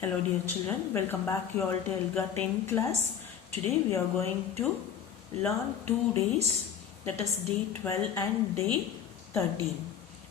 Hello dear children, welcome back you all to elga10 class. Today we are going to learn 2 days, that is day 12 and day 13.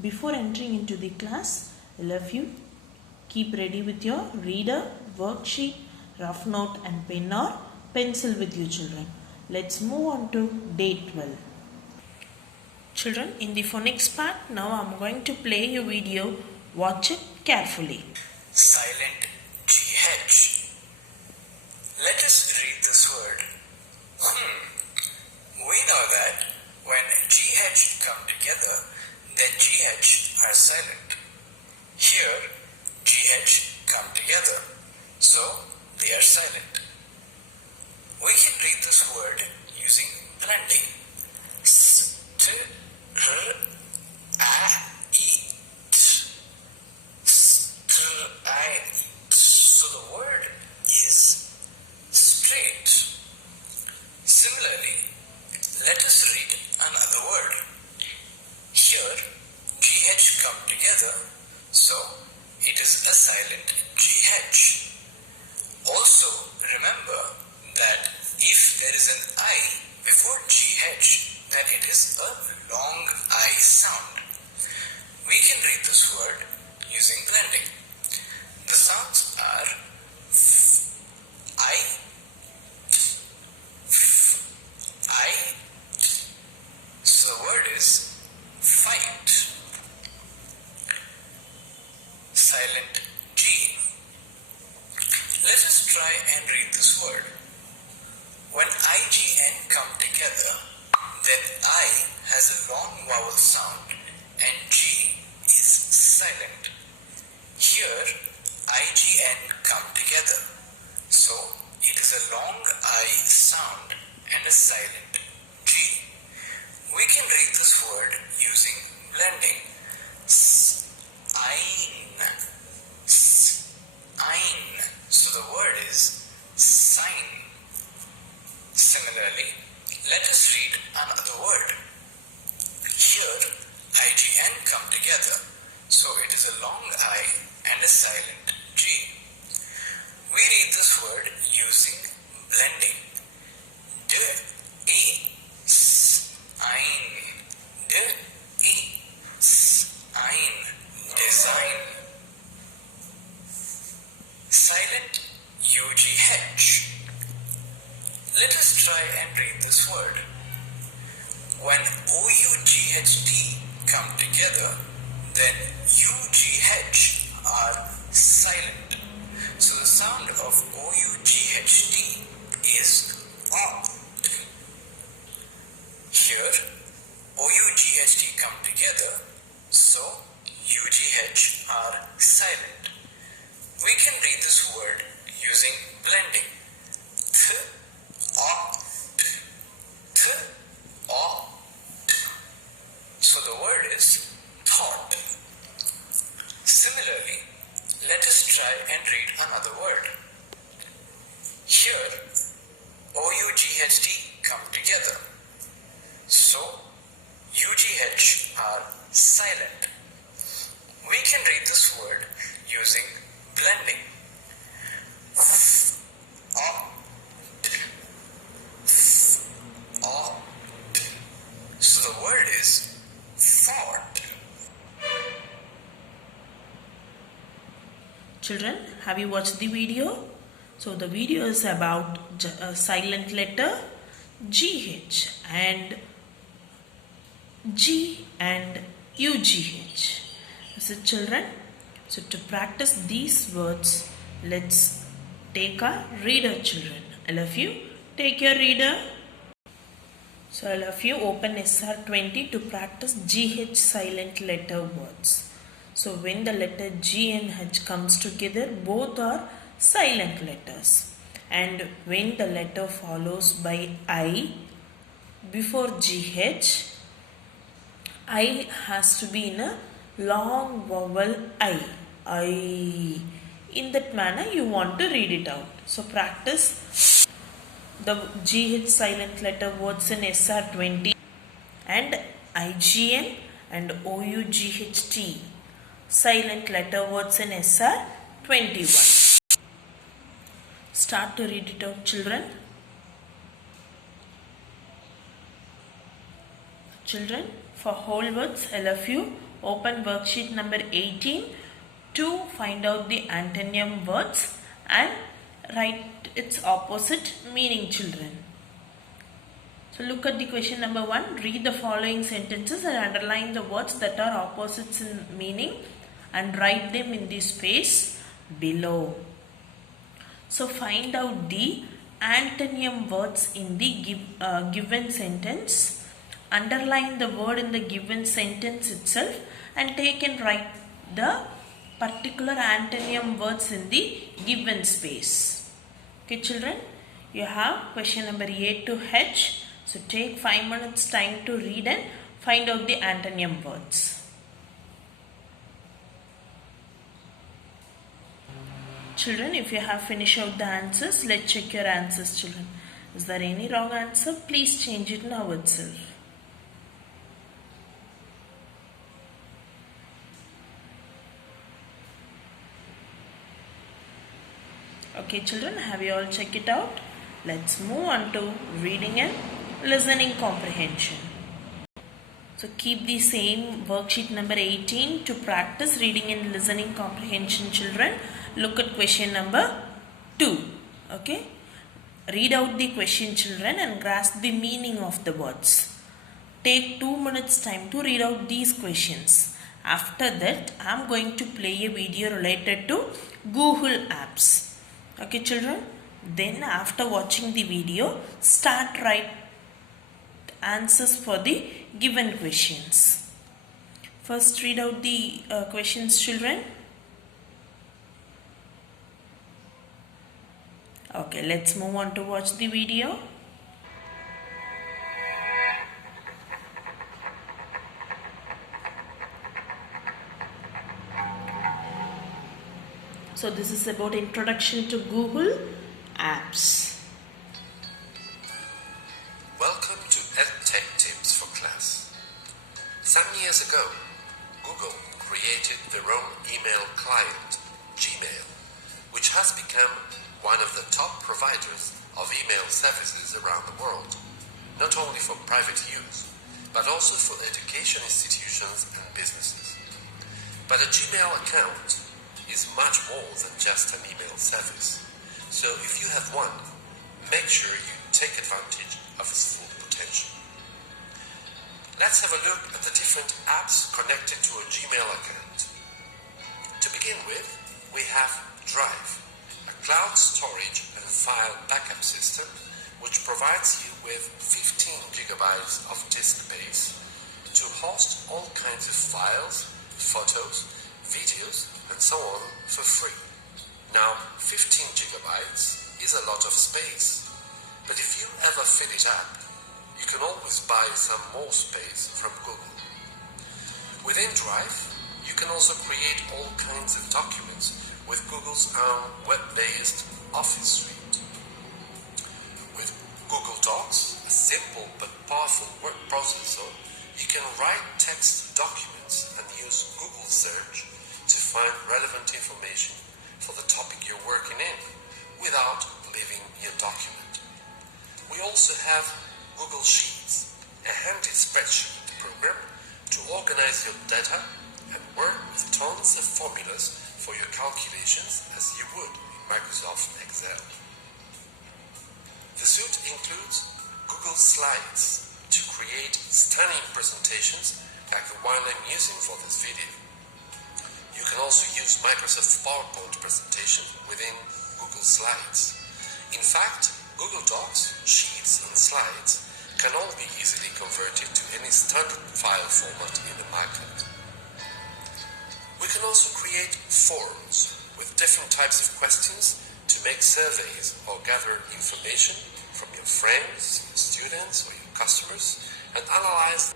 Before entering into the class, all of you keep ready with your reader, worksheet, rough note and pen or pencil with you children. Let's move on to day 12. Children, in the phonics part, now I am going to play your video. Watch it carefully. Silent GH. Let us read this word. We know that when GH come together, then GH are silent. Here, GH come together, so they are silent. We can read this word using blending. So the word is straight. Similarly, let us read another word. Here, GH come together, so it is a silent GH. Also, remember that if there is an I before GH, then it is a long I sound. We can read this word using blending. The sounds are I, so the word is fight. Silent G. Let us try and read this word. When IGN come together, then I has a long vowel sound and G is silent. Here, IGN come together, so it is a long I sound and a silent G. We can read this word using blending. Ein. So the word is sign. Similarly, let us read another word. Here, IGN come together, so it is a long I and a silent G. We read this word using blending. Ein. Design. Silent UGH. Let us try and read this word. When OUGHT come together, then UGH are silent. So the sound of OUGHT is O. Here, OUGHT come together, so UGH are silent. We can read this word using blending. So the word is thought. Similarly, let us try and read another word. Here, OUGHT come together, so UGH are silent. We can read this word using blending. So the word is thought. Children, have you watched the video? So the video is about silent letter GH and G and UGH. So children, so to practice these words, let's take a reader children. All of you take your reader. So all of you open SR20 to practice GH silent letter words. So when the letter G and H comes together, both are silent letters. And when the letter follows by I before GH, I has to be in a long vowel I. In that manner you want to read it out. So practice the GH silent letter words in SR20 and IGN and OUGHT silent letter words in SR21. Start to read it out, children. Children, for whole words, LFU, open worksheet number 18 to find out the antonym words and write its opposite meaning, children. So look at the question number 1. Read the following sentences and underline the words that are opposites in meaning and write them in the space below. So find out the antonym words in the given sentence. Underline the word in the given sentence itself and take and write the particular antonym words in the given space. Okay, children, you have question number A to H. So take 5 minutes time to read and find out the antonym words. Children, if you have finished out the answers, let's check your answers, children. Is there any wrong answer? Please change it now itself. Okay, children, have you all checked it out? Let's move on to reading and listening comprehension. So keep the same worksheet number 18 to practice reading and listening comprehension, children. Look at question number 2. Okay. Read out the question, children, and grasp the meaning of the words. Take 2 minutes time to read out these questions. After that, I am going to play a video related to Google Apps. Okay, children. Then after watching the video, start write answers for the given questions. First, read out the questions, children. Okay, let's move on to watch the video. So this is about introduction to Google Apps. Welcome to EdTech Tips for Class. Some years ago, Google created their own email client, Gmail, which has become one of the top providers of email services around the world, not only for private use, but also for education institutions and businesses. But a Gmail account is much more than just an email service. So if you have one, make sure you take advantage of its full potential. Let's have a look at the different apps connected to a Gmail account. To begin with, we have Drive, a cloud storage and file backup system which provides you with 15 gigabytes of disk space to host all kinds of files, photos, videos, and so on for free. Now, 15 gigabytes is a lot of space, but if you ever fill it up, you can always buy some more space from Google. Within Drive, you can also create all kinds of documents with Google's own web-based Office suite. With Google Docs, a simple but powerful word processor, you can write text documents and use Google Search to find relevant information for the topic you're working in without leaving your document. We also have Google Sheets, a handy spreadsheet program to organize your data and work with tons of formulas for your calculations as you would in Microsoft Excel. The suite includes Google Slides to create stunning presentations like the one I'm using for this video. You can also use Microsoft PowerPoint presentation within Google Slides. In fact, Google Docs, Sheets, and Slides can all be easily converted to any standard file format in the market. We can also create forums with different types of questions to make surveys or gather information from your friends, your students, or your customers and analyze.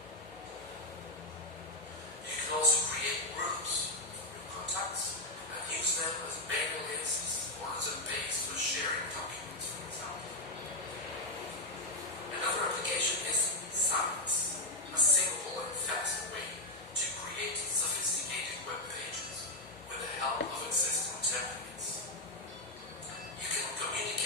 You can also create groups contacts and use them as mailing lists or as a base for sharing documents, for example. Another application is Sites, a simple and fast way to create sophisticated web pages with the help of existing templates. You can communicate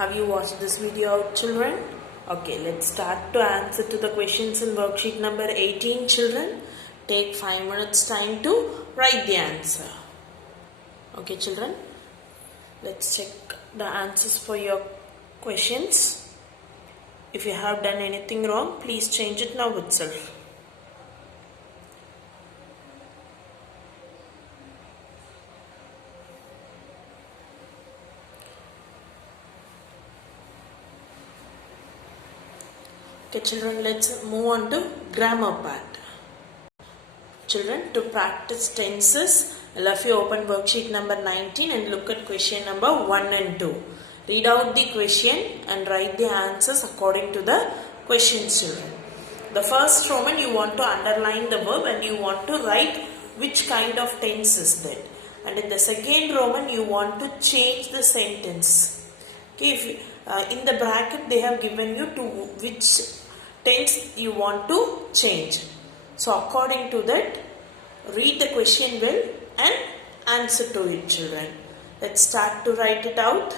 Have you watched this video out, children? Okay, let's start to answer to the questions in worksheet number 18, children. Take 5 minutes time to write the answer. Okay, children. Let's check the answers for your questions. If you have done anything wrong, please change it now itself. Okay, children, let's move on to grammar part. Children, to practice tenses, all of you open worksheet number 19 and look at question number 1 and 2. Read out the question and write the answers according to the questions, children. The first Roman, you want to underline the verb and you want to write which kind of tense is that. And in the second Roman, you want to change the sentence. Okay, if, in the bracket they have given you to which tense you want to change. So according to that, read the question well and answer to it, children. Let's start to write it out.